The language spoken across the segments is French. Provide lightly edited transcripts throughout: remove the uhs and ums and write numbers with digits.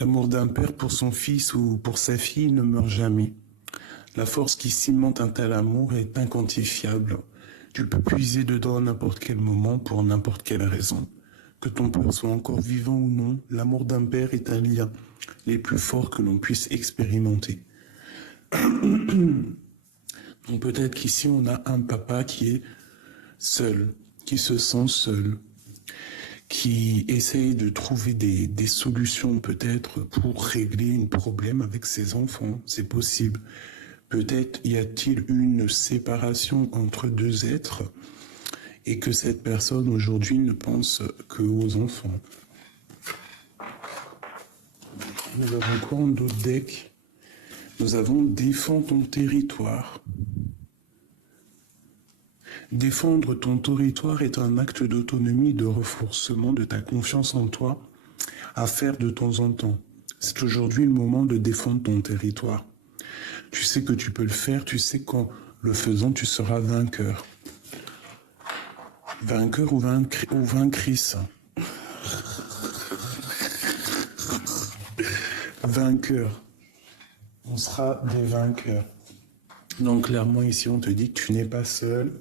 L'amour d'un père pour son fils ou pour sa fille ne meurt jamais. La force qui cimente un tel amour est inquantifiable. Tu peux puiser dedans à n'importe quel moment pour n'importe quelle raison. Que ton père soit encore vivant ou non, l'amour d'un père est un lien les plus forts que l'on puisse expérimenter. Donc peut-être qu'ici on a un papa qui est seul, qui se sent seul, qui essaye de trouver des solutions peut-être pour régler un problème avec ses enfants, c'est possible. Peut-être y a-t-il une séparation entre deux êtres et que cette personne aujourd'hui ne pense qu'aux enfants. Nous avons quoi en d'autres decks? Nous avons défends ton territoire. Défendre ton territoire est un acte d'autonomie et de renforcement de ta confiance en toi à faire de temps en temps. C'est aujourd'hui le moment de défendre ton territoire. Tu sais que tu peux le faire, tu sais qu'en le faisant, tu seras vainqueur. Vainqueur ou vainctrice. Vainqueur. On sera des vainqueurs. Donc clairement ici, on te dit que tu n'es pas seul.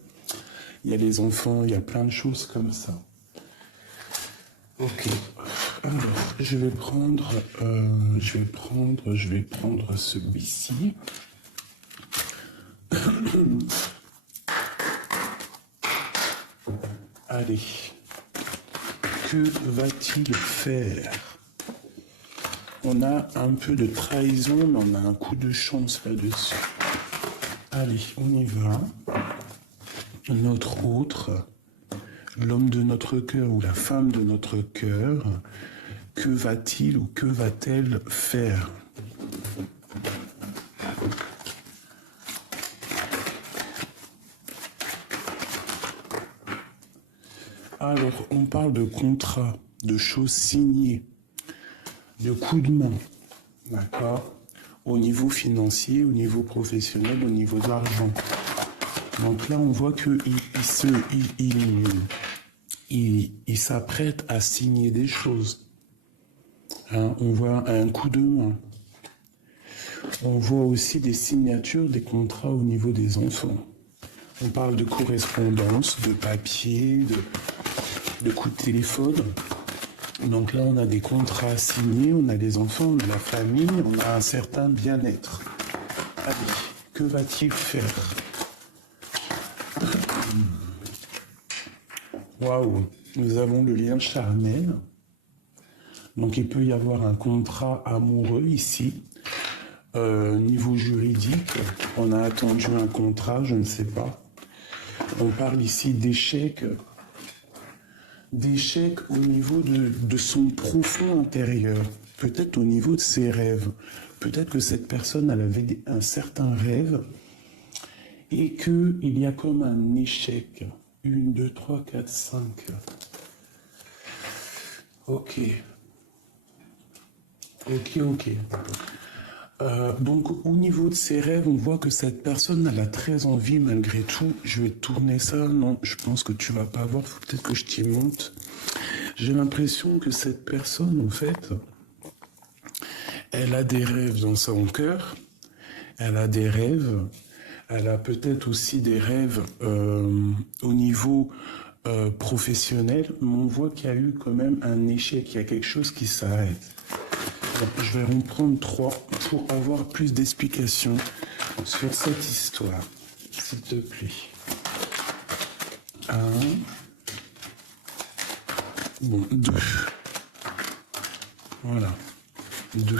Il y a les enfants, il y a plein de choses comme ça. Ok. Alors, je vais prendre celui-ci. Allez. Que va-t-il faire? On a un peu de trahison, mais on a un coup de chance là-dessus. Allez, on y va. Notre autre, l'homme de notre cœur ou la femme de notre cœur, que va-t-il ou que va-t-elle faire? Alors, on parle de contrat, de choses signées, de coups de main, d'accord? Au niveau financier, au niveau professionnel, au niveau de l'argent. Donc là, on voit qu'il s'apprête à signer des choses. Hein, on voit un coup de main. On voit aussi des signatures, des contrats au niveau des enfants. On parle de correspondance, de papier, de coups de téléphone. Donc là, on a des contrats signés, on a des enfants, on a la famille, on a un certain bien-être. Allez, que va-t-il faire? Waouh, nous avons le lien charnel. Donc il peut y avoir un contrat amoureux ici. Niveau juridique, on a attendu un contrat, je ne sais pas. On parle ici d'échec. D'échec au niveau de son profond intérieur. Peut-être au niveau de ses rêves. Peut-être que cette personne, elle avait un certain rêve et qu'il y a comme un échec. 1, 2, 3, 4, 5. Ok. Donc au niveau de ses rêves, on voit que cette personne, elle a très envie malgré tout. Je vais tourner ça. Non, je pense que tu vas pas voir. Faut peut-être que je t'y monte. J'ai l'impression que cette personne, en fait, elle a des rêves dans son cœur. Elle a des rêves. Elle a peut-être aussi des rêves au niveau professionnel. Mais on voit qu'il y a eu quand même un échec. Il y a quelque chose qui s'arrête. Je vais en prendre 3 pour avoir plus d'explications sur cette histoire, s'il te plaît. 1. Bon, 2. Voilà. 2.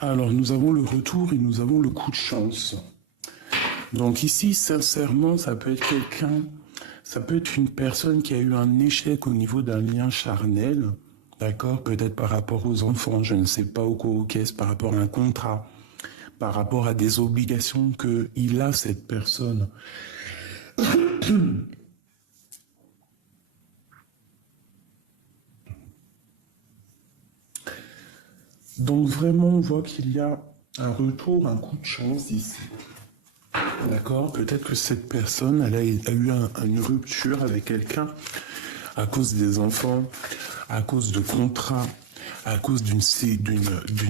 Alors, nous avons le retour et nous avons le coup de chance. Donc ici, sincèrement, ça peut être quelqu'un... Ça peut être une personne qui a eu un échec au niveau d'un lien charnel, d'accord, peut-être par rapport aux enfants, je ne sais pas au qu'est-ce, par rapport à un contrat, par rapport à des obligations qu'il a, cette personne. Donc vraiment, on voit qu'il y a un retour, un coup de chance ici. D'accord, peut-être que cette personne, elle a eu une rupture avec quelqu'un à cause des enfants, à cause de contrats, à cause d'une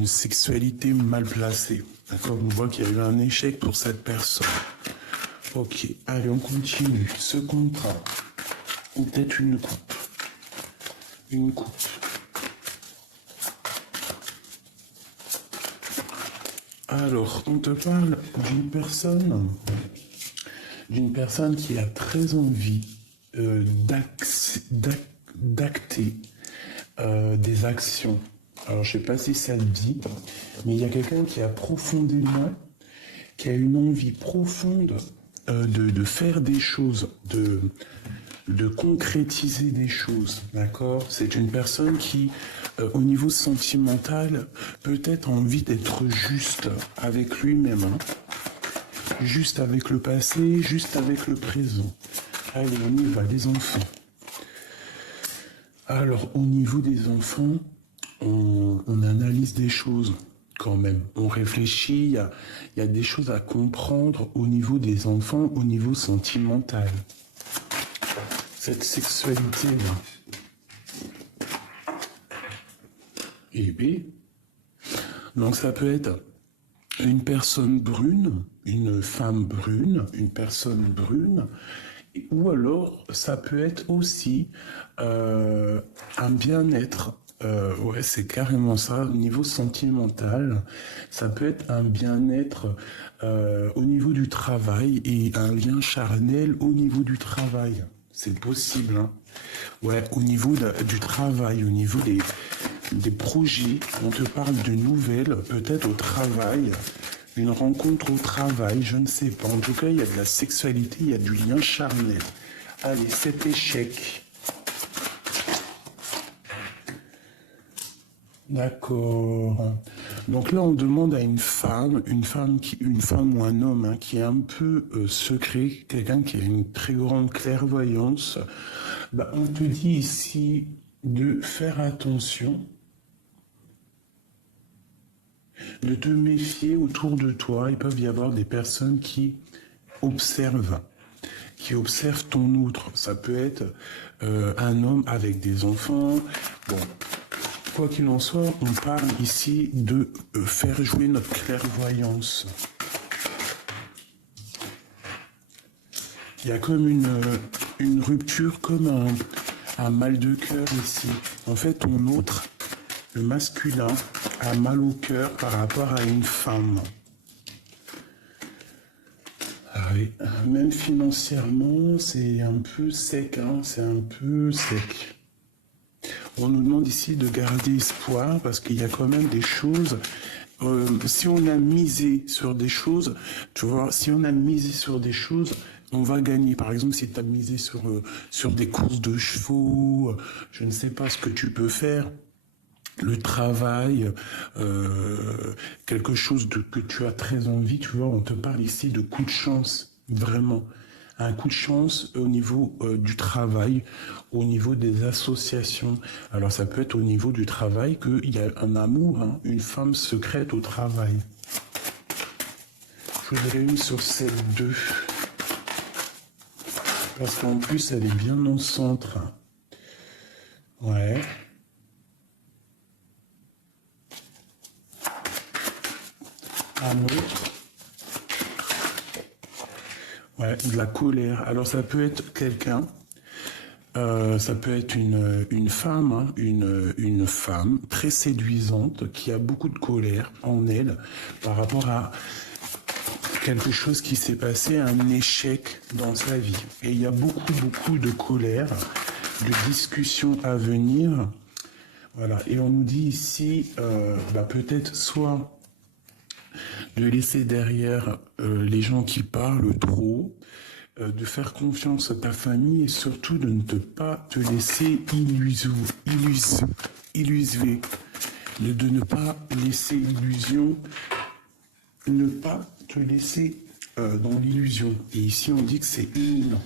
sexualité mal placée. D'accord? On voit qu'il y a eu un échec pour cette personne. Ok, allez, on continue. Ce contrat, ou peut-être une coupe. Une coupe. Alors, on te parle d'une personne qui a très envie d'acter des actions. Alors, je ne sais pas si ça te dit, mais il y a quelqu'un qui a profondément, qui a une envie profonde de faire des choses, de concrétiser des choses, d'accord? C'est une personne qui, au niveau sentimental, peut-être envie d'être juste avec lui-même, hein? Juste avec le passé, juste avec le présent. Allez, on y va, les enfants. Alors, au niveau des enfants, on analyse des choses quand même. On réfléchit, il y a des choses à comprendre au niveau des enfants, au niveau sentimental. Cette sexualité-là. Et B. Donc ça peut être une personne brune, une femme brune, une personne brune, ou alors ça peut être aussi un bien-être. Ouais, c'est carrément ça. Au niveau sentimental, ça peut être un bien-être au niveau du travail et un lien charnel au niveau du travail. C'est possible, hein. Ouais, au niveau du travail, au niveau des projets, on te parle de nouvelles, peut-être au travail, une rencontre au travail, je ne sais pas. En tout cas, il y a de la sexualité, il y a du lien charnel. Allez, cet échec. D'accord. Donc là, on demande à une femme ou un homme hein, qui est un peu secret, quelqu'un qui a une très grande clairvoyance. Bah, on te dit ici de faire attention, de te méfier autour de toi. Il peut y avoir des personnes qui observent ton outre. Ça peut être un homme avec des enfants. Bon. Quoi qu'il en soit, on parle ici de faire jouer notre clairvoyance. Il y a comme une rupture, comme un mal de cœur ici. En fait, ton autre, le masculin, a mal au cœur par rapport à une femme. Ah oui. Même financièrement, c'est un peu sec, hein, c'est un peu sec. On nous demande ici de garder espoir parce qu'il y a quand même des choses. Si on a misé sur des choses, tu vois, si on a misé sur des choses, on va gagner. Par exemple, si tu as misé sur des courses de chevaux, je ne sais pas ce que tu peux faire. Le travail, quelque chose que tu as très envie, tu vois, on te parle ici de coup de chance, vraiment. Un coup de chance au niveau du travail, au niveau des associations. Alors ça peut être au niveau du travail qu'il y a un amour, hein, une femme secrète au travail. Je voudrais une sur celle 2. Parce qu'en plus, elle est bien au centre. Ouais. Amour. Ouais, de la colère. Alors ça peut être quelqu'un, ça peut être une femme, hein, une femme très séduisante qui a beaucoup de colère en elle par rapport à quelque chose qui s'est passé, un échec dans sa vie. Et il y a beaucoup de colère, de discussions à venir. Voilà. Et on nous dit ici, peut-être soit de laisser derrière les gens qui parlent trop, de faire confiance à ta famille et surtout de ne pas te laisser illuser, de ne pas laisser illusion, ne pas te laisser dans l'illusion. Et ici on dit que c'est imminent.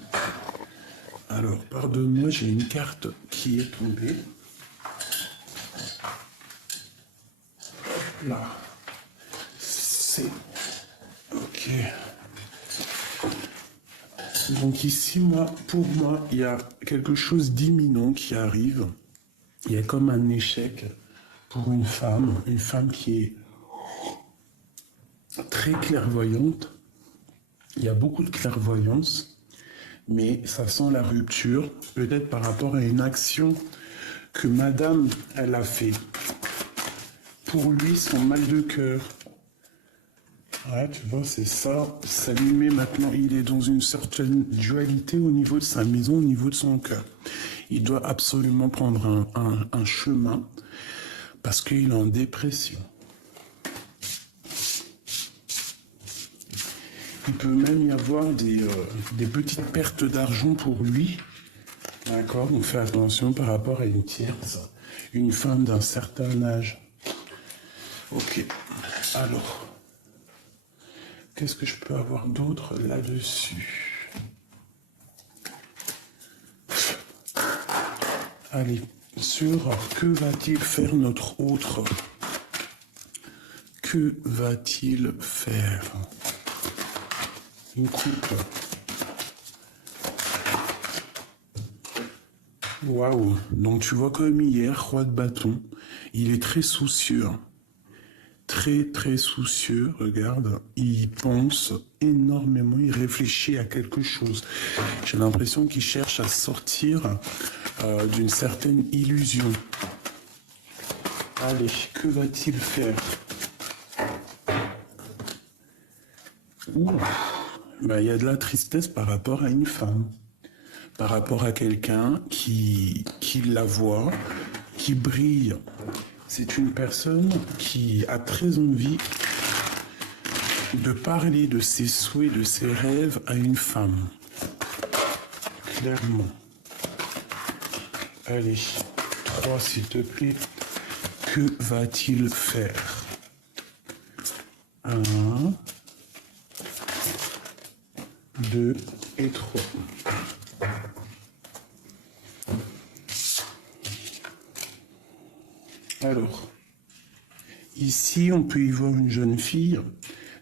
Alors pardonne-moi, j'ai une carte qui est tombée. Là. Ok. Donc ici, pour moi, il y a quelque chose d'imminent qui arrive. Il y a comme un échec pour une femme qui est très clairvoyante. Il y a beaucoup de clairvoyance, mais ça sent la rupture, peut-être par rapport à une action que madame, elle a fait. Pour lui, son mal de cœur. Ouais, tu vois, c'est ça. Ça lui met maintenant, il est dans une certaine dualité au niveau de sa maison, au niveau de son cœur. Il doit absolument prendre un chemin parce qu'il est en dépression. Il peut même y avoir des petites pertes d'argent pour lui. D'accord, on fait attention par rapport à une tierce, une femme d'un certain âge. Ok, alors, qu'est-ce que je peux avoir d'autre là-dessus? Allez, sur que va-t-il faire notre autre? Que va-t-il faire? Une coupe. Waouh, donc tu vois comme hier, roi de bâton, il est très soucieux. Très très soucieux, regarde, il pense énormément, il réfléchit à quelque chose. J'ai l'impression qu'il cherche à sortir d'une certaine illusion. Allez, que va-t-il faire? Ouh, ben, y a de la tristesse par rapport à une femme, par rapport à quelqu'un qui la voit, qui brille. C'est une personne qui a très envie de parler de ses souhaits, de ses rêves à une femme. Clairement. Allez, 3 s'il te plaît. Que va-t-il faire? 1, 2 et 3. Alors, ici, on peut y voir une jeune fille.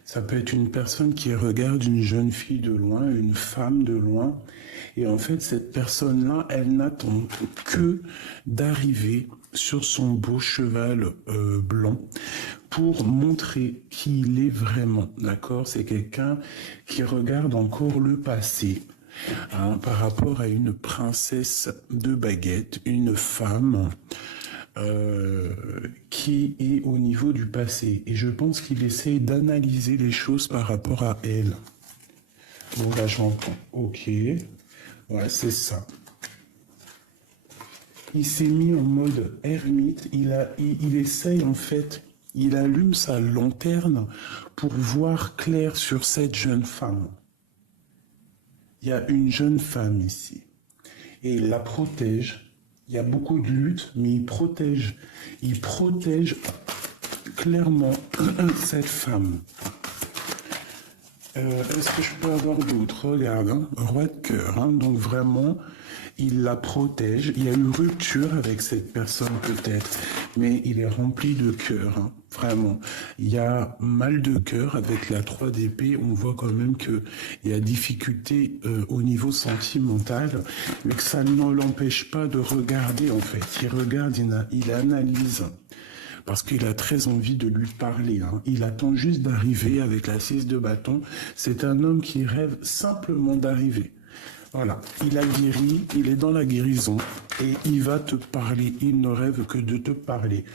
Ça peut être une personne qui regarde une jeune fille de loin, une femme de loin. Et en fait, cette personne-là, elle n'attend que d'arriver sur son beau cheval blanc pour montrer qui il est vraiment. D'accord? C'est quelqu'un qui regarde encore le passé. Hein, par rapport à une princesse de baguette, une femme qui est au niveau du passé. Et je pense qu'il essaie d'analyser les choses par rapport à elle. Bon, là, j'entends. Ok. Ouais, c'est ça. Il s'est mis en mode ermite. Il essaye, en fait, il allume sa lanterne pour voir clair sur cette jeune femme. Il y a une jeune femme ici. Et il la protège. Il y a beaucoup de luttes, mais il protège clairement cette femme. Est-ce que je peux avoir d'autres? Regarde, hein, roi de cœur, hein, donc vraiment, il la protège. Il y a une rupture avec cette personne peut-être, mais il est rempli de cœur, hein, vraiment. Il y a mal de cœur avec la 3 d'épée. On voit quand même qu'il y a difficulté au niveau sentimental, mais que ça ne l'empêche pas de regarder en fait. Il regarde, il analyse. Parce qu'il a très envie de lui parler. Hein. Il attend juste d'arriver avec la 6 de bâton. C'est un homme qui rêve simplement d'arriver. Voilà, il a guéri, il est dans la guérison et il va te parler. Il ne rêve que de te parler.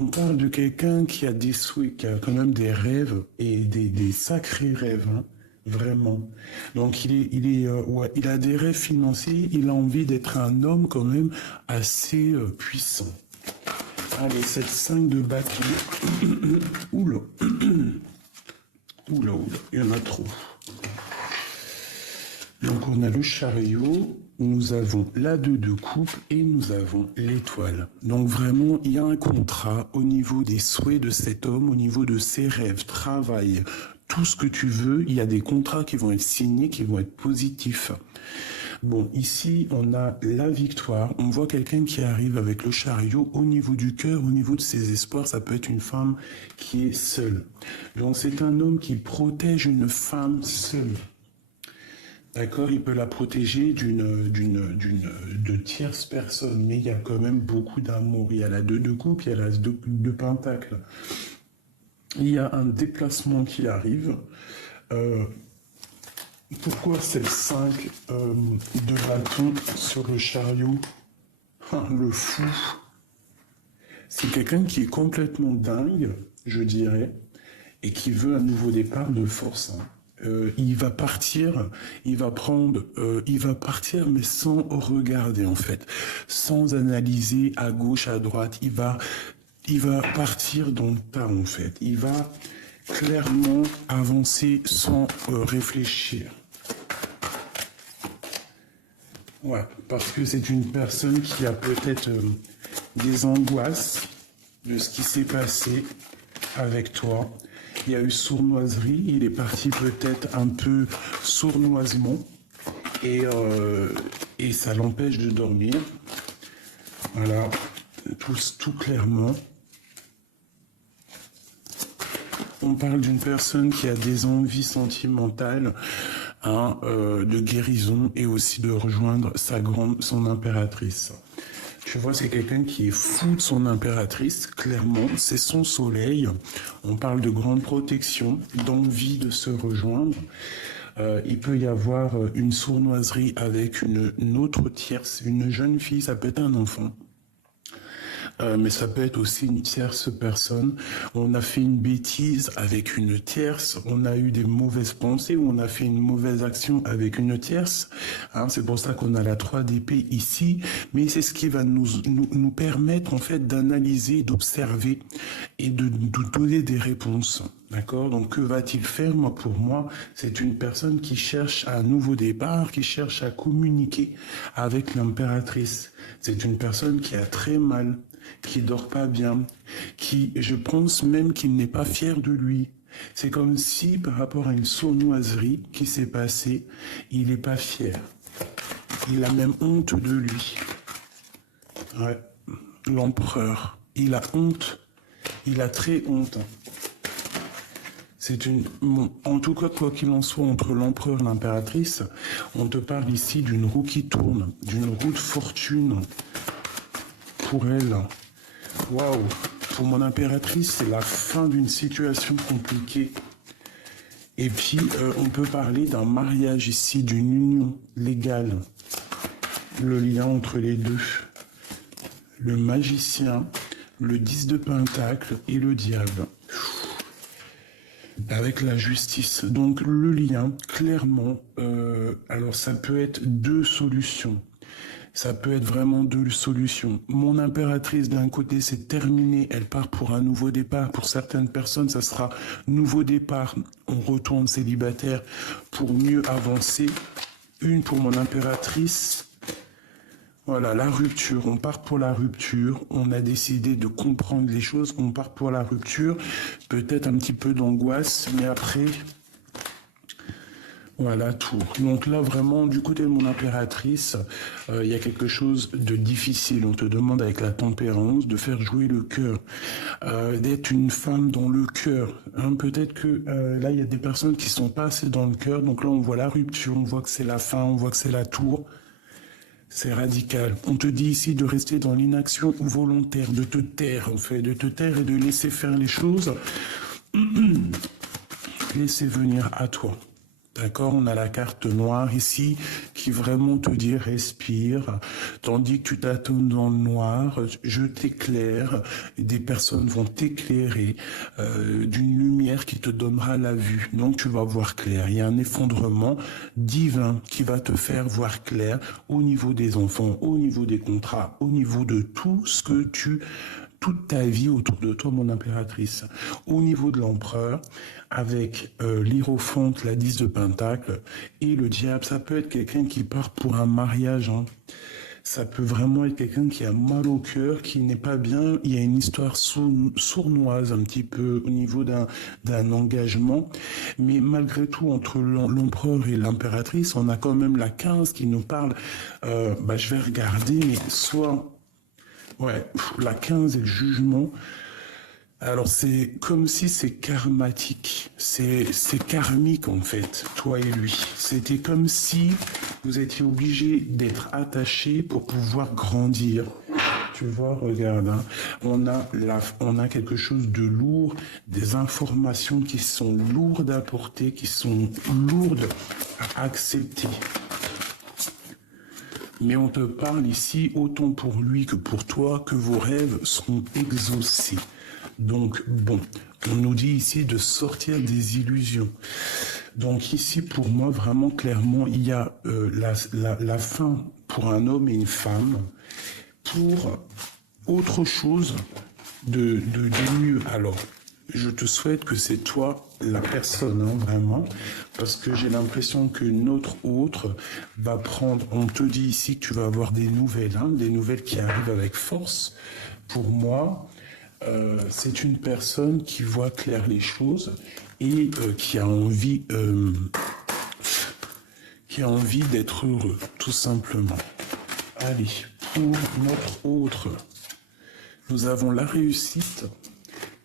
On parle de quelqu'un qui a des souhaits, qui a quand même des rêves et des sacrés rêves. Hein. Vraiment. Donc il a des rêves financiers. Il a envie d'être un homme quand même assez puissant. Allez, cette 5 de bâton. Oula. Oula, il y en a trop. Donc on a le chariot, nous avons la 2 de coupe et nous avons l'étoile. Donc vraiment, il y a un contrat au niveau des souhaits de cet homme, au niveau de ses rêves, travail, tout ce que tu veux. Il y a des contrats qui vont être signés, qui vont être positifs. Bon, ici, on a la victoire. On voit quelqu'un qui arrive avec le chariot au niveau du cœur, au niveau de ses espoirs. Ça peut être une femme qui est seule. Donc, c'est un homme qui protège une femme seule. D'accord, il peut la protéger de tierces personnes, mais il y a quand même beaucoup d'amour. Il y a la 2 de coupe, il y a la 2 de pentacle. Il y a un déplacement qui arrive. Euh, Pourquoi c'est le 5 de bâton sur le chariot? Le fou. C'est quelqu'un qui est complètement dingue, je dirais, et qui veut un nouveau départ de force. Il va partir, il va partir, mais sans regarder en fait, sans analyser à gauche, à droite. Il va partir dans le tas en fait. Il va clairement avancer sans réfléchir. Ouais, parce que c'est une personne qui a peut-être des angoisses de ce qui s'est passé avec toi. Il y a eu sournoiserie, il est parti peut-être un peu sournoisement et ça l'empêche de dormir. Voilà, tout clairement. On parle d'une personne qui a des envies sentimentales, hein, de guérison et aussi de rejoindre son impératrice. Tu vois, c'est quelqu'un qui est fou de son impératrice, clairement, c'est son soleil. On parle de grande protection, d'envie de se rejoindre. Il peut y avoir une sournoiserie avec une autre tierce, une jeune fille, ça peut être un enfant. Mais ça peut être aussi une tierce personne. On a fait une bêtise avec une tierce, on a eu des mauvaises pensées ou on a fait une mauvaise action avec une tierce. Hein, c'est pour ça qu'on a la 3 d'épée ici, mais c'est ce qui va nous permettre en fait d'analyser, d'observer et de donner des réponses. D'accord? Donc que va-t-il faire? Moi, pour moi, c'est une personne qui cherche un nouveau départ, qui cherche à communiquer avec l'impératrice. C'est une personne qui a très mal, qui dort pas bien, qui, je pense même qu'il n'est pas fier de lui. C'est comme si, par rapport à une sournoiserie qui s'est passée, il n'est pas fier. Il a même honte de lui. Ouais. L'empereur, il a honte. Il a très honte. En tout cas, quoi qu'il en soit, entre l'empereur et l'impératrice, on te parle ici d'une roue qui tourne, d'une roue de fortune pour elle. Waouh! Pour mon impératrice, c'est la fin d'une situation compliquée. Et puis, on peut parler d'un mariage ici, d'une union légale. Le lien entre les deux. Le magicien, le 10 de pentacle et le diable. Avec la justice. Donc le lien, clairement, alors ça peut être 2 solutions. Ça peut être vraiment 2 solutions. Mon impératrice, d'un côté, c'est terminé. Elle part pour un nouveau départ. Pour certaines personnes, ça sera nouveau départ. On retourne célibataire pour mieux avancer. Une pour mon impératrice. Voilà, la rupture, on part pour la rupture, on a décidé de comprendre les choses, on part pour la rupture, peut-être un petit peu d'angoisse, mais après, voilà, tout. Donc là, vraiment, du côté de mon impératrice, il y a quelque chose de difficile. On te demande avec la tempérance de faire jouer le cœur, d'être une femme dans le cœur. Hein, peut-être que là, il y a des personnes qui sont pas assez dans le cœur, donc là, on voit la rupture, on voit que c'est la fin, on voit que c'est la tour. C'est radical. On te dit ici de rester dans l'inaction volontaire, de te taire, en fait, de te taire et de laisser faire les choses. Laisser venir à toi. D'accord? On a la carte noire ici qui vraiment te dit respire, tandis que tu t'attends dans le noir, je t'éclaire, des personnes vont t'éclairer d'une lumière qui te donnera la vue. Donc tu vas voir clair. Il y a un effondrement divin qui va te faire voir clair au niveau des enfants, au niveau des contrats, au niveau de tout ce que toute ta vie autour de toi, mon impératrice. Au niveau de l'empereur, avec l'hiérophante, la 10 de pentacle, et le diable, ça peut être quelqu'un qui part pour un mariage. Hein. Ça peut vraiment être quelqu'un qui a mal au cœur, qui n'est pas bien. Il y a une histoire sournoise un petit peu au niveau d'un engagement. Mais malgré tout, entre l'empereur et l'impératrice, on a quand même la 15 qui nous parle. Je vais regarder, mais soit... Ouais, la 15 et le jugement. Alors c'est comme si c'est karmatique, c'est karmique en fait, toi et lui. C'était comme si vous étiez obligés d'être attachés pour pouvoir grandir. Tu vois, regarde, hein, on a quelque chose de lourd, des informations qui sont lourdes à porter, qui sont lourdes à accepter. Mais on te parle ici, autant pour lui que pour toi, que vos rêves seront exaucés. Donc, bon, on nous dit ici de sortir des illusions. Donc ici, pour moi, vraiment clairement, il y a la fin pour un homme et une femme, pour autre chose de mieux. Alors, je te souhaite que c'est toi la personne, hein, vraiment, parce que j'ai l'impression que notre autre va prendre, on te dit ici que tu vas avoir des nouvelles, hein, des nouvelles qui arrivent avec force. Pour moi, c'est une personne qui voit clair les choses et qui a envie d'être heureux, tout simplement. Allez, pour notre autre, nous avons la réussite,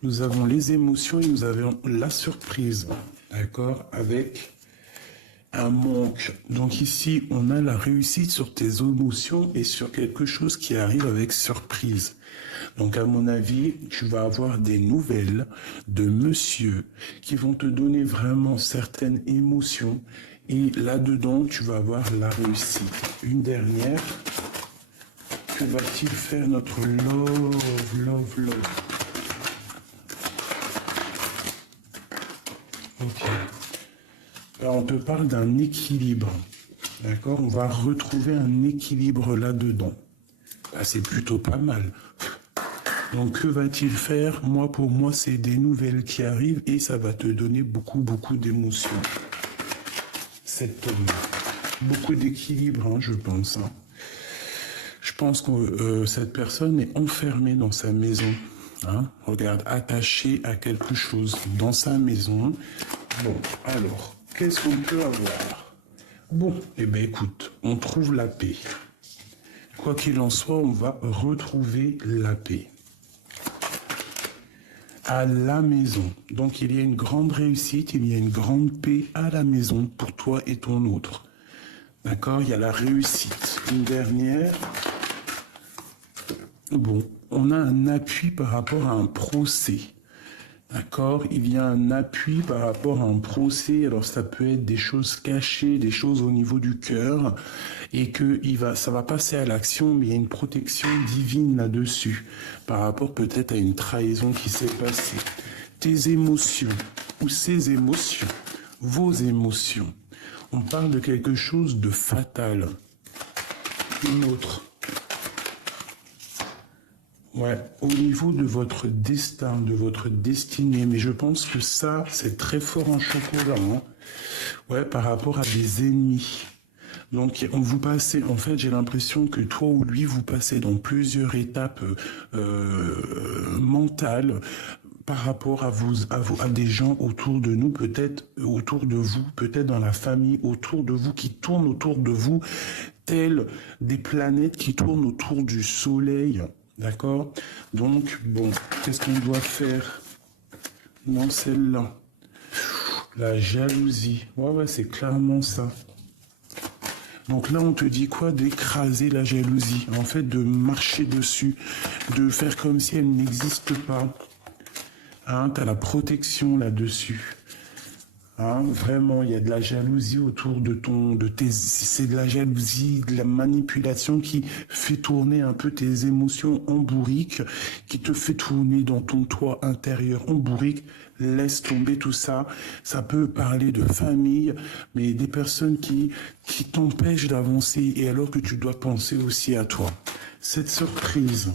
nous avons les émotions et nous avons la surprise, d'accord, avec un manque. Donc ici, on a la réussite sur tes émotions et sur quelque chose qui arrive avec surprise. Donc à mon avis, tu vas avoir des nouvelles de monsieur qui vont te donner vraiment certaines émotions et là-dedans, tu vas avoir la réussite. Une dernière, que va-t-il faire notre love? Ok. Alors, on te parle d'un équilibre. D'accord? On va retrouver un équilibre là-dedans. Ah, c'est plutôt pas mal. Donc, que va-t-il faire? Moi, pour moi, c'est des nouvelles qui arrivent et ça va te donner beaucoup d'émotions. Cet homme. Beaucoup d'équilibre, hein, je pense. Hein. Je pense que cette personne est enfermée dans sa maison. Hein? Regarde, attachée à quelque chose dans sa maison. Bon, alors, qu'est-ce qu'on peut avoir? Bon, eh bien écoute, on trouve la paix. Quoi qu'il en soit, on va retrouver la paix. À la maison. Donc il y a une grande réussite, il y a une grande paix à la maison pour toi et ton autre. D'accord? Il y a la réussite. Une dernière. Bon, on a un appui par rapport à un procès. D'accord? Il y a un appui par rapport à un procès. Alors ça peut être des choses cachées, des choses au niveau du cœur, et que ça va passer à l'action, mais il y a une protection divine là-dessus, par rapport peut-être à une trahison qui s'est passée. Tes émotions, ou ces émotions, vos émotions. On parle de quelque chose de fatal. Une autre. Ouais, au niveau de votre destin, de votre destinée, mais je pense que ça, c'est très fort en chocolat, hein. Ouais, par rapport à des ennemis. Donc, vous passez, en fait, j'ai l'impression que toi ou lui, vous passez dans plusieurs étapes mentales par rapport à des gens autour de nous, peut-être autour de vous, peut-être dans la famille, autour de vous, qui tournent autour de vous, telles des planètes qui tournent autour du soleil. D'accord? Donc, bon, qu'est-ce qu'on doit faire? Non, celle-là. La jalousie. Ouais, c'est clairement ça. Donc là, on te dit quoi? D'écraser la jalousie. En fait, de marcher dessus. De faire comme si elle n'existe pas. Hein, t'as la protection là-dessus. Hein, vraiment, il y a de la jalousie autour c'est de la jalousie, de la manipulation qui fait tourner un peu tes émotions en bourrique, qui te fait tourner dans ton toit intérieur en bourrique. Laisse tomber tout ça. Ça peut parler de famille, mais des personnes qui t'empêchent d'avancer et alors que tu dois penser aussi à toi. Cette surprise.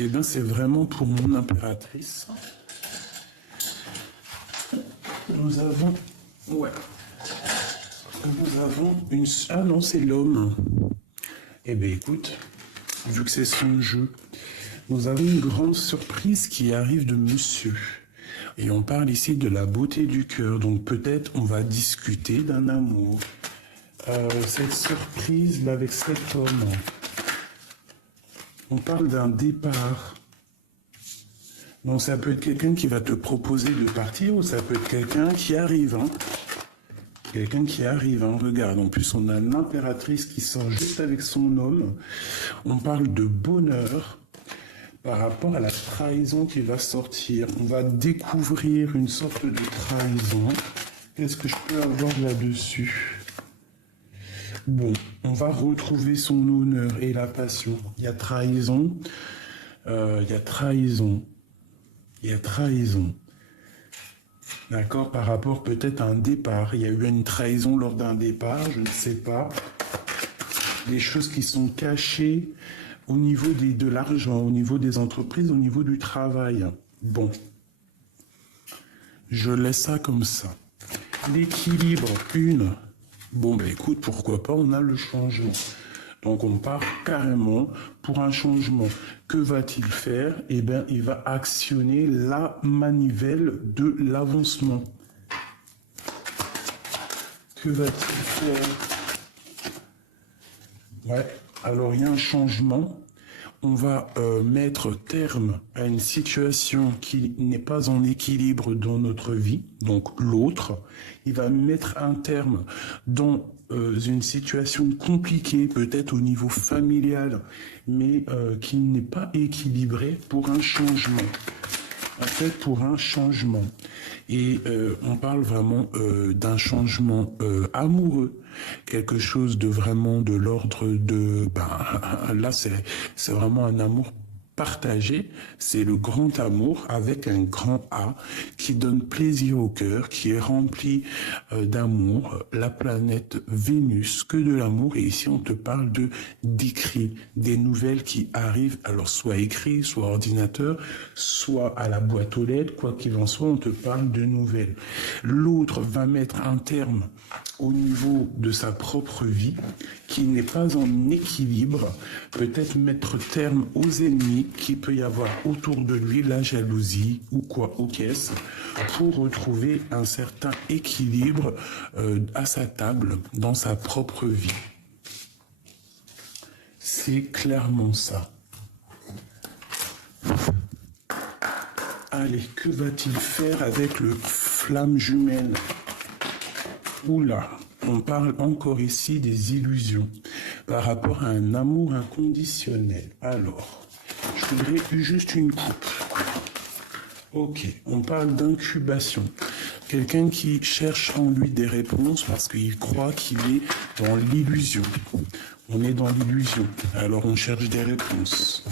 Eh bien, c'est vraiment pour mon impératrice. Nous avons une... Ah non, c'est l'homme. Eh bien, écoute, vu que c'est son jeu, nous avons une grande surprise qui arrive de monsieur. Et on parle ici de la beauté du cœur. Donc peut-être on va discuter d'un amour. Cette surprise là avec cet homme. On parle d'un départ. Donc ça peut être quelqu'un qui va te proposer de partir ou ça peut être quelqu'un qui arrive. Hein. Quelqu'un qui arrive, hein. Regarde, en plus on a l'impératrice qui sort juste avec son homme. On parle de bonheur par rapport à la trahison qui va sortir. On va découvrir une sorte de trahison. Qu'est-ce que je peux avoir là-dessus? Bon, on va retrouver son honneur et la passion. Il y a trahison, il y a trahison, il y a trahison. D'accord, par rapport peut-être à un départ. Il y a eu une trahison lors d'un départ, je ne sais pas. Des choses qui sont cachées au niveau de l'argent, au niveau des entreprises, au niveau du travail. Bon, je laisse ça comme ça. L'équilibre, une. Bon, ben écoute, pourquoi pas, on a le changement. Donc on part carrément pour un changement. Que va-t-il faire? Eh bien, il va actionner la manivelle de l'avancement. Que va-t-il faire? Ouais, alors il y a un changement. On va mettre terme à une situation qui n'est pas en équilibre dans notre vie, donc l'autre. Il va mettre un terme dans une situation compliquée, peut-être au niveau familial, mais qui n'est pas équilibrée pour un changement. En fait, pour un changement. Et on parle vraiment d'un changement amoureux, quelque chose de vraiment de l'ordre de... là, c'est vraiment un amour partagé, c'est le grand amour avec un grand A qui donne plaisir au cœur, qui est rempli d'amour, la planète Vénus, que de l'amour. Et ici, on te parle d'écrit, des nouvelles qui arrivent, alors soit écrit, soit ordinateur, soit à la boîte aux lettres, quoi qu'il en soit, on te parle de nouvelles. L'autre va mettre un terme au niveau de sa propre vie, qui n'est pas en équilibre, peut-être mettre terme aux ennemis qu'il peut y avoir autour de lui, la jalousie ou quoi, ou qu'est-ce, pour retrouver un certain équilibre à sa table, dans sa propre vie. C'est clairement ça. Allez, que va-t-il faire avec le flamme jumelle? Oula, on parle encore ici des illusions par rapport à un amour inconditionnel. Alors, je voudrais juste une coupe. Ok, on parle d'incubation. Quelqu'un qui cherche en lui des réponses parce qu'il croit qu'il est dans l'illusion. On est dans l'illusion, alors on cherche des réponses.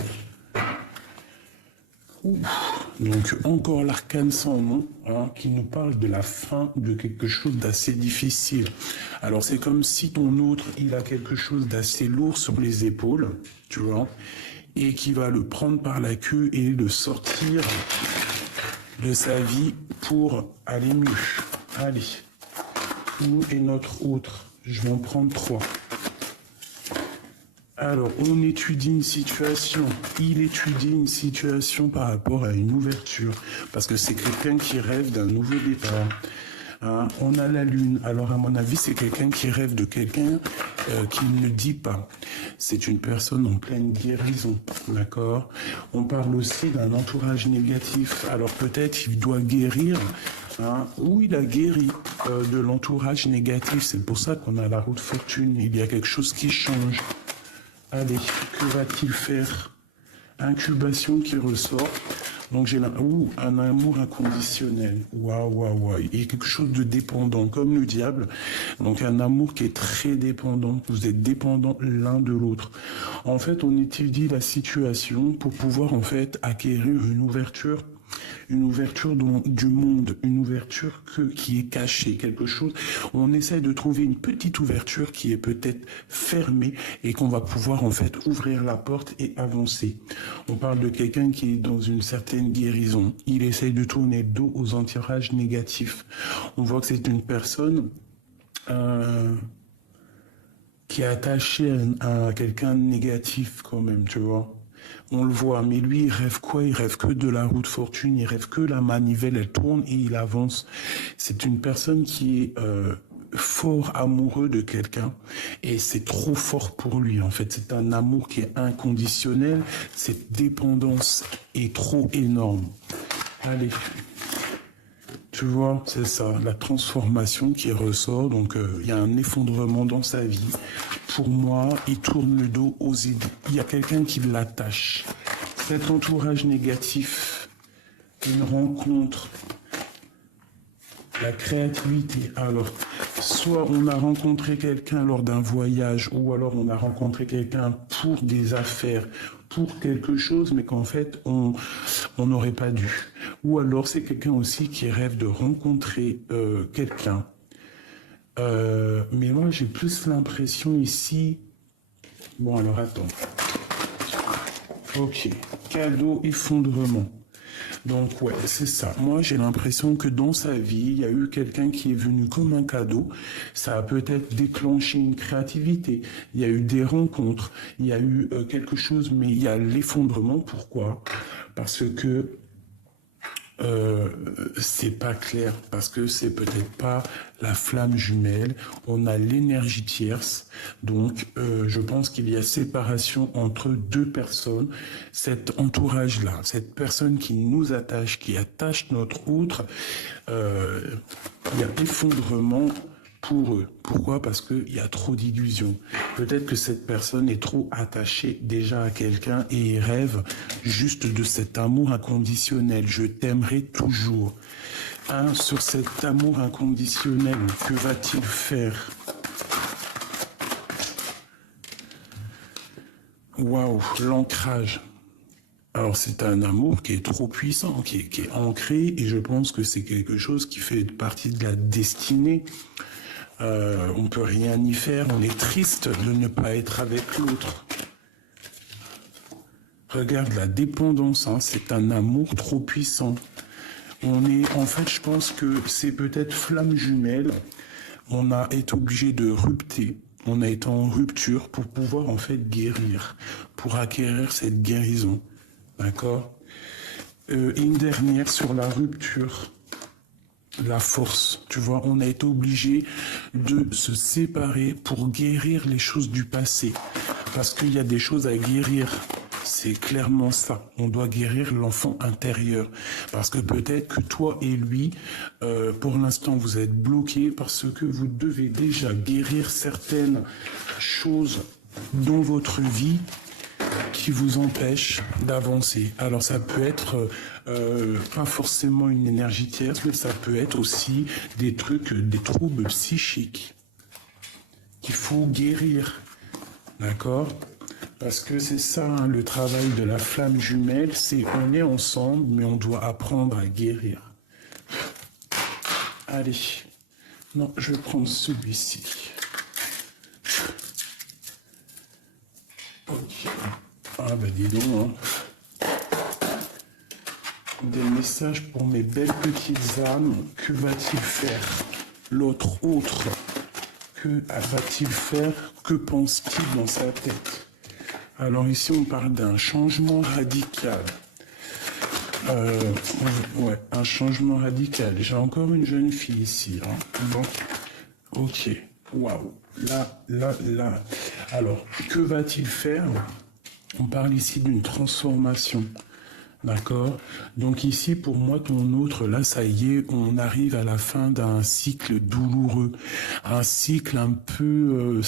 Donc encore l'arcane sans nom, hein, qui nous parle de la fin de quelque chose d'assez difficile. Alors c'est comme si ton autre, il a quelque chose d'assez lourd sur les épaules, tu vois, et qui va le prendre par la queue et le sortir de sa vie pour aller mieux. Allez, où est notre autre? Je vais en prendre 3. Alors, on étudie une situation, il étudie une situation par rapport à une ouverture, parce que c'est quelqu'un qui rêve d'un nouveau départ. Hein, on a la lune, alors à mon avis, c'est quelqu'un qui rêve de quelqu'un qui ne dit pas. C'est une personne en pleine guérison, d'accord? On parle aussi d'un entourage négatif, alors peut-être il doit guérir, hein, ou il a guéri de l'entourage négatif, c'est pour ça qu'on a la roue de fortune, il y a quelque chose qui change. Allez, que va-t-il faire? Incubation qui ressort. Donc j'ai un amour inconditionnel. Waouh, waouh, waouh. Il y a quelque chose de dépendant, comme le diable. Donc un amour qui est très dépendant. Vous êtes dépendants l'un de l'autre. En fait, on étudie la situation pour pouvoir en fait acquérir une ouverture du monde, une ouverture qui est cachée, quelque chose. On essaie de trouver une petite ouverture qui est peut-être fermée et qu'on va pouvoir en fait ouvrir la porte et avancer. On parle de quelqu'un qui est dans une certaine guérison. Il essaie de tourner le dos aux entourages négatifs. On voit que c'est une personne qui est attachée à quelqu'un de négatif quand même, tu vois. On le voit, mais lui, il rêve quoi? Il rêve que de la roue de fortune, il rêve que la manivelle, elle tourne et il avance. C'est une personne qui est fort amoureux de quelqu'un et c'est trop fort pour lui. En fait, c'est un amour qui est inconditionnel. Cette dépendance est trop énorme. Allez. Tu vois, c'est ça, la transformation qui ressort. Donc, il y a un effondrement dans sa vie. Pour moi, il tourne le dos aux idées. Il y a quelqu'un qui l'attache. Cet entourage négatif, une rencontre, la créativité. Alors, soit on a rencontré quelqu'un lors d'un voyage, ou alors on a rencontré quelqu'un pour des affaires, pour quelque chose, mais qu'en fait, on n'aurait pas dû. Ou alors, c'est quelqu'un aussi qui rêve de rencontrer quelqu'un. Mais moi, j'ai plus l'impression ici... Bon, alors, attends. Ok. Cadeau, effondrement. Donc, ouais, c'est ça. Moi, j'ai l'impression que dans sa vie, il y a eu quelqu'un qui est venu comme un cadeau. Ça a peut-être déclenché une créativité. Il y a eu des rencontres. Il y a eu quelque chose, mais il y a l'effondrement. Pourquoi? Parce que c'est pas clair, parce que c'est peut-être pas la flamme jumelle, on a l'énergie tierce, donc je pense qu'il y a séparation entre deux personnes, cet entourage-là, cette personne qui nous attache, qui attache notre outre, il y a effondrement pour eux. Pourquoi? Parce qu'il y a trop d'illusions. Peut-être que cette personne est trop attachée déjà à quelqu'un et il rêve juste de cet amour inconditionnel. Je t'aimerai toujours. Hein, sur cet amour inconditionnel, que va-t-il faire? Waouh, l'ancrage. Alors c'est un amour qui est trop puissant, qui est ancré, et je pense que c'est quelque chose qui fait partie de la destinée. On ne peut rien y faire, on est triste de ne pas être avec l'autre. Regarde la dépendance, hein, c'est un amour trop puissant. En fait, je pense que c'est peut-être flamme jumelle. On a été obligé de rupter. On a été en rupture pour pouvoir en fait guérir, pour acquérir cette guérison. D'accord? Une dernière sur la rupture. La force, tu vois, on a été obligé de se séparer pour guérir les choses du passé. Parce qu'il y a des choses à guérir. C'est clairement ça. On doit guérir l'enfant intérieur. Parce que peut-être que toi et lui, pour l'instant, vous êtes bloqués parce que vous devez déjà guérir certaines choses dans votre vie qui vous empêchent d'avancer. Alors ça peut être pas forcément une énergie tierce, mais ça peut être aussi des trucs, des troubles psychiques qu'il faut guérir. D'accord? Parce que c'est ça, hein, le travail de la flamme jumelle, c'est on est ensemble, mais on doit apprendre à guérir. Allez. Non, je vais prendre celui-ci. Ok. Ah ben dis donc, hein. Des messages pour mes belles petites âmes. Que va-t-il faire? L'autre, autre. Que va-t-il faire? Que pense-t-il dans sa tête? Alors ici, on parle d'un changement radical. Ouais, un changement radical. J'ai encore une jeune fille ici. Hein. Bon, ok. Waouh. Là. Alors, que va-t-il faire? On parle ici d'une transformation. D'accord? Donc ici, pour moi, ton autre, là, ça y est, on arrive à la fin d'un cycle douloureux. Un cycle un peu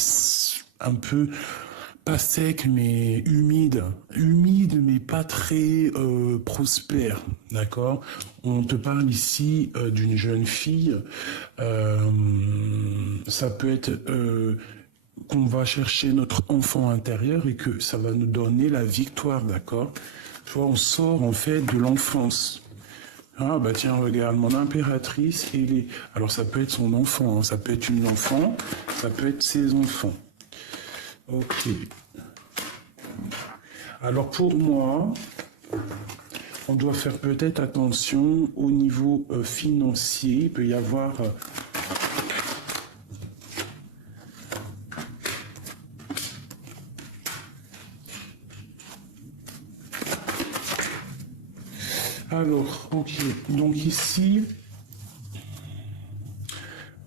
pas sec, mais humide. Humide, mais pas très prospère. D'accord? On te parle ici d'une jeune fille. Ça peut être... qu'on va chercher notre enfant intérieur et que ça va nous donner la victoire, d'accord? Tu vois, on sort en fait de l'enfance. Ah bah tiens, regarde, mon impératrice, alors ça peut être son enfant, hein, ça peut être une enfant, ça peut être ses enfants. Ok. Alors pour moi, on doit faire peut-être attention au niveau financier. Il peut y avoir... Alors, ok. Donc ici,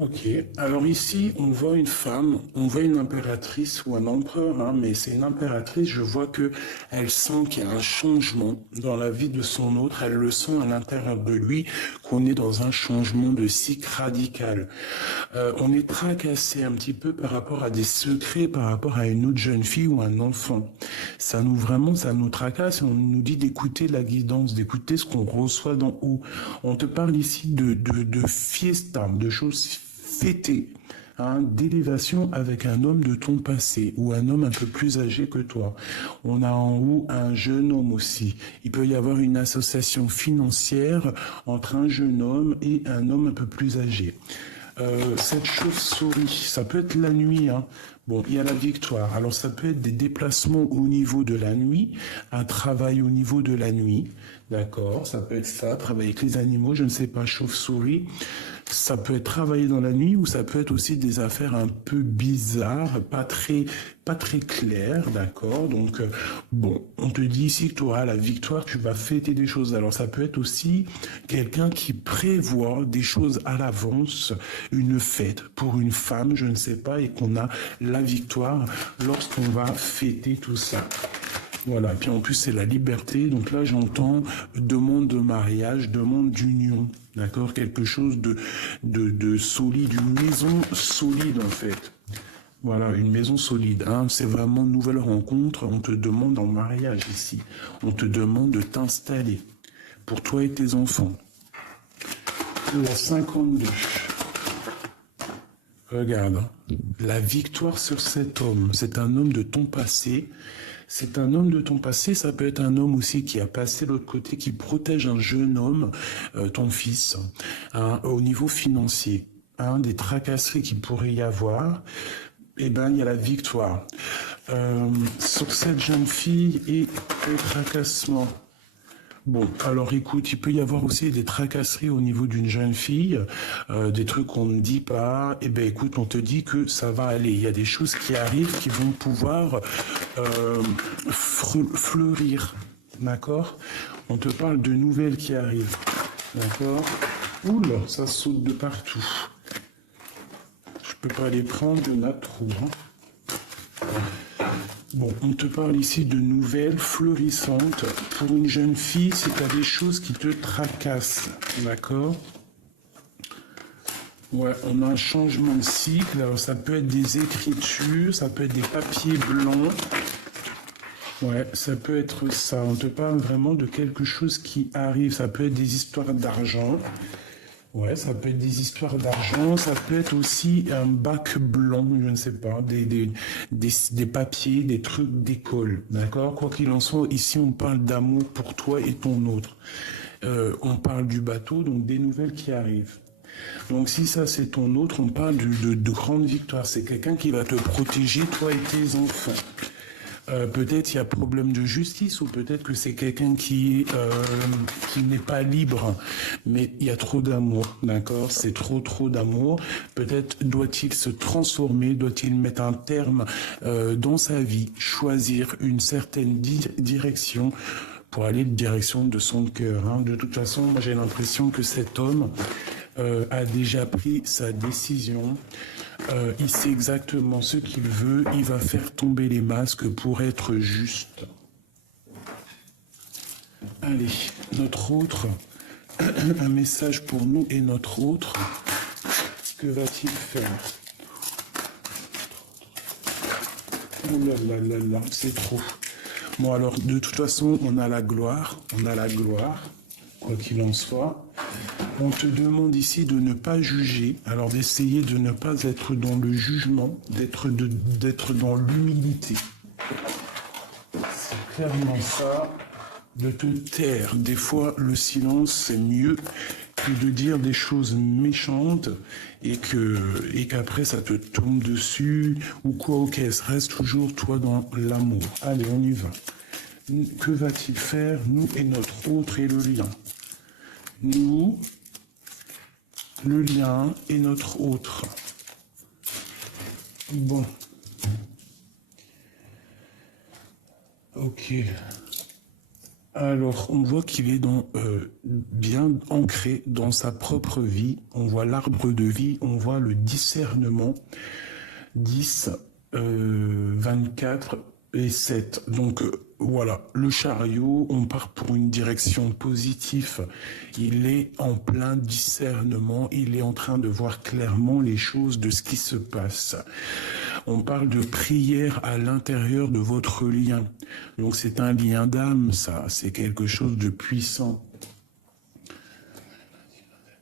Ok, alors ici on voit une femme, on voit une impératrice ou un empereur, hein, mais c'est une impératrice, je vois que elle sent qu'il y a un changement dans la vie de son autre, elle le sent à l'intérieur de lui, qu'on est dans un changement de cycle radical. On est tracassé un petit peu par rapport à des secrets, par rapport à une autre jeune fille ou un enfant. Ça nous tracasse et on nous dit d'écouter la guidance, d'écouter ce qu'on reçoit d'en haut. On te parle ici de fiesta, de choses fêtées, hein, d'élévation avec un homme de ton passé ou un homme un peu plus âgé que toi. On a en haut un jeune homme aussi. Il peut y avoir une association financière entre un jeune homme et un homme un peu plus âgé. Cette chauve-souris, ça peut être la nuit, hein. Bon, il y a la victoire. Alors, ça peut être des déplacements au niveau de la nuit, un travail au niveau de la nuit. D'accord, ça peut être ça, travailler avec les animaux, je ne sais pas, chauve-souris. Ça peut être travailler dans la nuit ou ça peut être aussi des affaires un peu bizarres, pas très claires, d'accord. Donc, bon, on te dit ici que tu auras la victoire, tu vas fêter des choses. Alors, ça peut être aussi quelqu'un qui prévoit des choses à l'avance, une fête pour une femme, je ne sais pas, et qu'on a la victoire lorsqu'on va fêter tout ça. Voilà, et puis en plus c'est la liberté, donc là j'entends demande de mariage, demande d'union, d'accord, quelque chose de solide, une maison solide en fait. Voilà, une maison solide, hein, c'est vraiment une nouvelle rencontre, on te demande en mariage ici, on te demande de t'installer pour toi et tes enfants. La 52. Regarde, hein, la victoire sur cet homme, c'est un homme de ton passé. C'est un homme de ton passé, ça peut être un homme aussi qui a passé de l'autre côté, qui protège un jeune homme, ton fils, hein, au niveau financier. Hein, des tracasseries qu'il pourrait y avoir, eh ben, il y a la victoire. Sur cette jeune fille et le tracassement. Bon, alors écoute, il peut y avoir aussi des tracasseries au niveau d'une jeune fille, des trucs qu'on ne dit pas. Eh ben écoute, on te dit que ça va aller. Il y a des choses qui arrivent qui vont pouvoir fleurir, d'accord? On te parle de nouvelles qui arrivent, d'accord? Oula, ça saute de partout. Je peux pas les prendre, il y en a trop. Hein. Bon, on te parle ici de nouvelles florissantes. Pour une jeune fille, c'est à des choses qui te tracassent, d'accord? Ouais, on a un changement de cycle. Alors, ça peut être des écritures, ça peut être des papiers blancs. Ouais, ça peut être ça. On te parle vraiment de quelque chose qui arrive. Ça peut être des histoires d'argent. Ouais, ça peut être des histoires d'argent, ça peut être aussi un bac blanc, je ne sais pas, des papiers, des trucs d'école, d'accord? Quoi qu'il en soit, ici on parle d'amour pour toi et ton autre. On parle du bateau, donc des nouvelles qui arrivent. Donc si ça c'est ton autre, on parle de grande victoire. C'est quelqu'un qui va te protéger, toi et tes enfants. Peut-être il y a problème de justice ou peut-être que c'est quelqu'un qui n'est pas libre, mais il y a trop d'amour, d'accord? C'est trop d'amour. Peut-être doit-il se transformer, doit-il mettre un terme dans sa vie, choisir une certaine direction pour aller en direction de son cœur. Hein. De toute façon, moi j'ai l'impression que cet homme a déjà pris sa décision. Il sait exactement ce qu'il veut. Il va faire tomber les masques pour être juste. Allez, notre autre, un message pour nous et notre autre. Que va-t-il faire? Oh là là là là, c'est trop. Bon alors, de toute façon, on a la gloire, quoi qu'il en soit. On te demande ici de ne pas juger, alors d'essayer de ne pas être dans le jugement, d'être dans l'humilité. C'est clairement ça, de te taire. Des fois, le silence, c'est mieux que de dire des choses méchantes et qu'après ça te tombe dessus ou quoi, ok, reste toujours toi dans l'amour. Allez, on y va. Que va-t-il faire, nous et notre autre et le lien? Nous, le lien et notre autre. Bon. Ok. Alors, on voit qu'il est bien ancré dans sa propre vie. On voit l'arbre de vie, on voit le discernement. 10, 24 et 7. Donc voilà, le chariot, on part pour une direction positive. Il est en plein discernement, il est en train de voir clairement les choses de ce qui se passe. On parle de prière à l'intérieur de votre lien. Donc c'est un lien d'âme, ça, c'est quelque chose de puissant.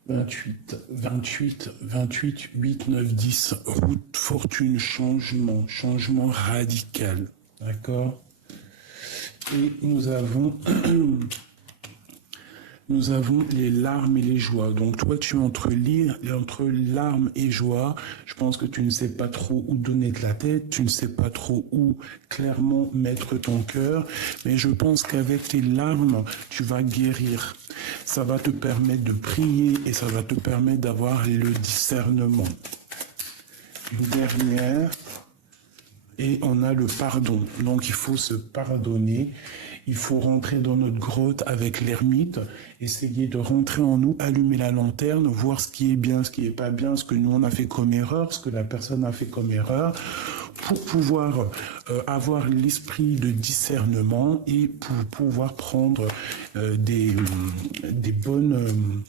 28, 28, 28, 8, 9, 10. Route, fortune, changement radical. D'accord? Et nous avons les larmes et les joies. Donc toi, tu es entre larmes et joie. Je pense que tu ne sais pas trop où donner de la tête, tu ne sais pas trop où clairement mettre ton cœur, mais je pense qu'avec tes larmes, tu vas guérir. Ça va te permettre de prier et ça va te permettre d'avoir le discernement. Une dernière, et on a le pardon. Donc il faut se pardonner. Il faut rentrer dans notre grotte avec l'ermite, essayer de rentrer en nous, allumer la lanterne, voir ce qui est bien, ce qui n'est pas bien, ce que nous on a fait comme erreur, ce que la personne a fait comme erreur, pour pouvoir avoir l'esprit de discernement et pour pouvoir prendre des bonnes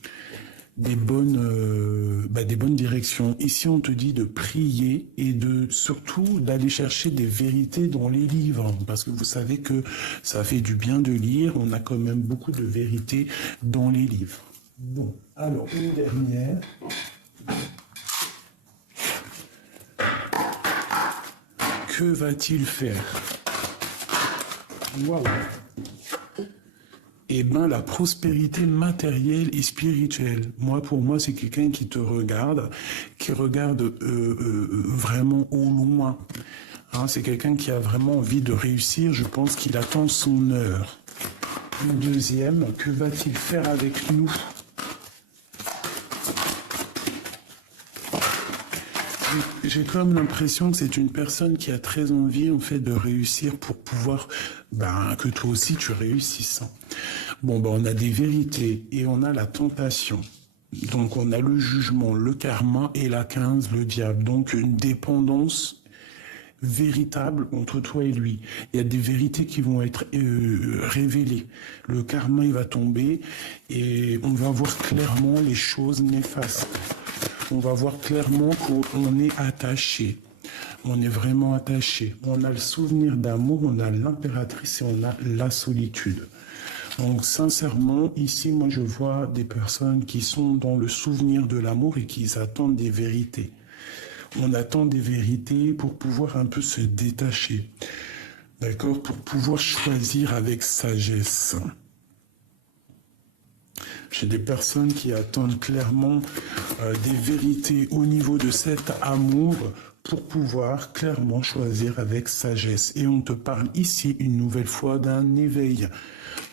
directions. Ici, on te dit de prier et surtout d'aller chercher des vérités dans les livres, parce que vous savez que ça fait du bien de lire. On a quand même beaucoup de vérités dans les livres. Bon, alors une dernière. Que va-t-il faire? Waouh! Eh bien, la prospérité matérielle et spirituelle. Pour moi, c'est quelqu'un qui te regarde, qui regarde vraiment au loin. Hein, c'est quelqu'un qui a vraiment envie de réussir. Je pense qu'il attend son heure. Le deuxième, que va-t-il faire avec nous? J'ai comme l'impression que c'est une personne qui a très envie en fait de réussir pour pouvoir que toi aussi tu réussisses. Bon, on a des vérités et on a la tentation. Donc on a le jugement, le karma et la 15, le diable. Donc une dépendance véritable entre toi et lui. Il y a des vérités qui vont être révélées. Le karma, il va tomber et on va voir clairement les choses néfastes. On va voir clairement qu'on est attaché. On est vraiment attaché. On a le souvenir d'amour, on a l'impératrice et on a la solitude. Donc sincèrement, ici, moi je vois des personnes qui sont dans le souvenir de l'amour et qui attendent des vérités. On attend des vérités pour pouvoir un peu se détacher. D'accord? Pour pouvoir choisir avec sagesse. J'ai des personnes qui attendent clairement des vérités au niveau de cet amour pour pouvoir clairement choisir avec sagesse. Et on te parle ici une nouvelle fois d'un éveil.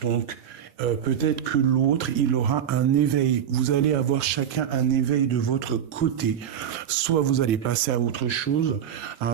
Donc, peut-être que l'autre, il aura un éveil. Vous allez avoir chacun un éveil de votre côté. Soit vous allez passer à autre chose,